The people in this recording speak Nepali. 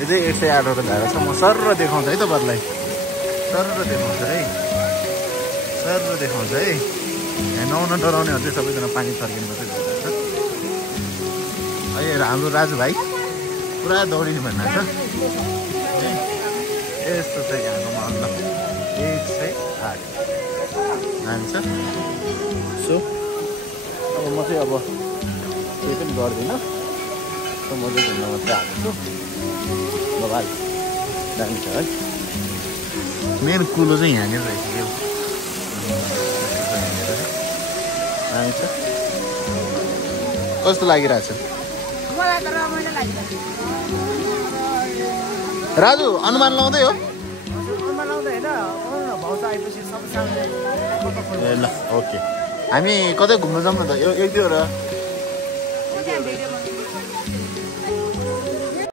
यो चाहिँ 108 रुपियाँ धारा छ। म सर देखाउँछ है तपाईँहरूलाई, सर देखाउँछ है, सर देखाउँछ है। यहाँ नुहाउन डराउनेहरू चाहिँ सबैजना पानी फर्किनु मात्रै भइरहेको छ। अहिले हाम्रो राजु भाइ पुरा दौडिनु भन्नुहुन्छ। यस्तो छ यहाँको महल 108 जान्छ। सो अब म चाहिँ अब केही पनि गर्दिनँ, म चाहिँ घुम्न मात्रै आएको छु। भाइ जान्छ है। मेन कुलो चाहिँ यहाँनिर रहेछ यो जान्छ। कस्तो लागिरहेछ राजु? अनुमान लाउँदै हो? ए ल ओके, हामी कतै घुम्न जाऊँ न त। एक दुईवटा